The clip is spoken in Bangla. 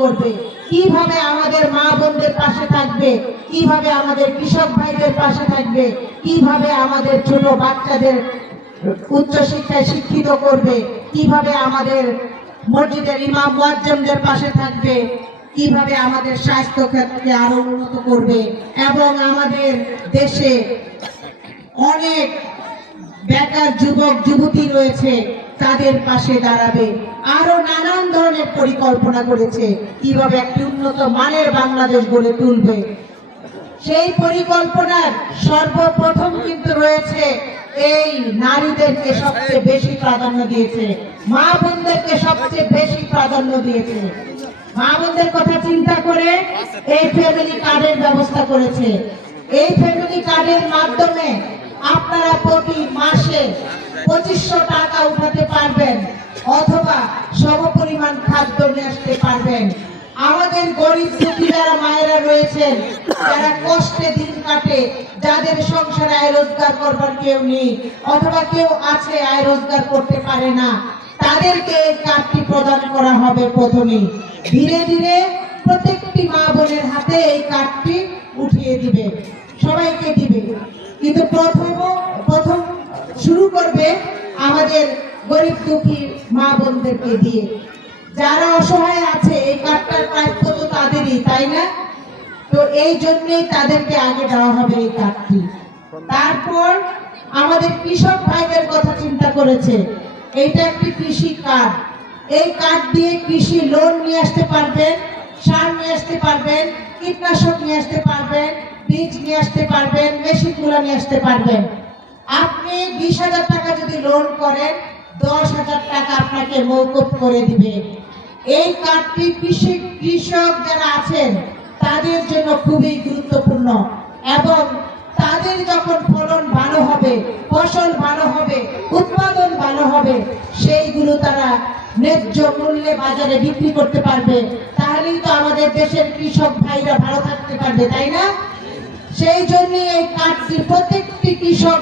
করবে, কিভাবে আমাদের মা বোনদের পাশে থাকবে, কিভাবে আমাদের কৃষক ভাইদের পাশে থাকবে, কিভাবে আমাদের ছোট বাচ্চাদের উচ্চশিক্ষায় শিক্ষিত করবে, কিভাবে আমাদের মসজিদের ইমাম মুয়াজ্জিমদের পাশে থাকবে, কিভাবে আমাদের স্বাস্থ্য ক্ষেত্রকে আরো উন্নত করবে এবং আমাদের দেশে অনেক বেকার যুবক যুবতী রয়েছে তাদের পাশে দাঁড়াবে। আরো নানান ধরনের পরিকল্পনা করেছে কিভাবে একটি উন্নত মানের বাংলাদেশ গড়ে তুলবে। সেই পরিকল্পনার সর্বপ্রথম কিন্তু রয়েছে এই নারীদেরকে সবচেয়ে বেশি প্রাধান্য দিয়েছে, মা বোনদেরকে সবচেয়ে বেশি প্রাধান্য দিয়েছে। মা বোনদের কথা চিন্তা করে এই ফ্যামিলি কার্ডের ব্যবস্থা করেছে। এই ফ্যামিলি কার্ডের মাধ্যমে আপনারা প্রতি মাসে 2500 টাকা উঠাতে পারবেন অথবা সমপরিমাণ খাদ্য নিয়ে আসতে পারবেন। আমাদের গরিব দুঃখী যারা মায়েরা রয়েছেন, যারা কষ্টে দিন কাটে, যাদের সংসারে আয় রোজগার করবার কেউ নেই অথবা কেউ আছে আয় রোজগার করতে পারে না, তাদেরকে এই কার্ডটি প্রদান করা হবে। প্রথমেই ধীরে ধীরে প্রত্যেকটি মা বোনের হাতে এই কার্ডটি উঠিয়ে দিবে, সবাইকে দিবে। কিন্তু প্রথম শুরু করবে আমাদের গরিব দুঃখী মা বোনদেরকে দিয়ে। যারা অসহায় আছে এই কার্ডটার প্রাপ্য তো তাদেরই, তাই না? তো এই জন্যই তাদেরকে আগে দেওয়া হবে এই কার্ডটি। তারপর আমাদের কৃষক ভাইদের কথা চিন্তা করেছে। এইটা একটি কৃষি কার্ড। এই কার্ড দিয়ে কৃষি লোন নিয়ে আসতে পারবেন, সার নিয়ে আসতে পারবেন, কীটনাশক নিয়ে আসতে পারবেন, বীজ নিয়ে আসতে পারবেন, মেশিনগুলো নিয়ে আসতে পারবেন। আপনি 20,000 টাকা যদি লোন করেন, 10,000 টাকা আপনাকে মওকুফ করে দিবে। এই কার্ডটি কৃষক যারা আছেন তাদের জন্য খুবই গুরুত্বপূর্ণ এবং তাদের যখন ফলন ভালো হবে, ফসল ভালো হবে, উৎপাদন ভালো হবে, সেইগুলো তারা ন্যায্য মূল্যে বাজারে বিক্রি করতে পারবে। তাহলেই তো আমাদের দেশের কৃষক ভাইরা ভালো থাকতে পারবে, তাই না? সেই জন্য এই কার্ডটি প্রত্যেকটি কৃষক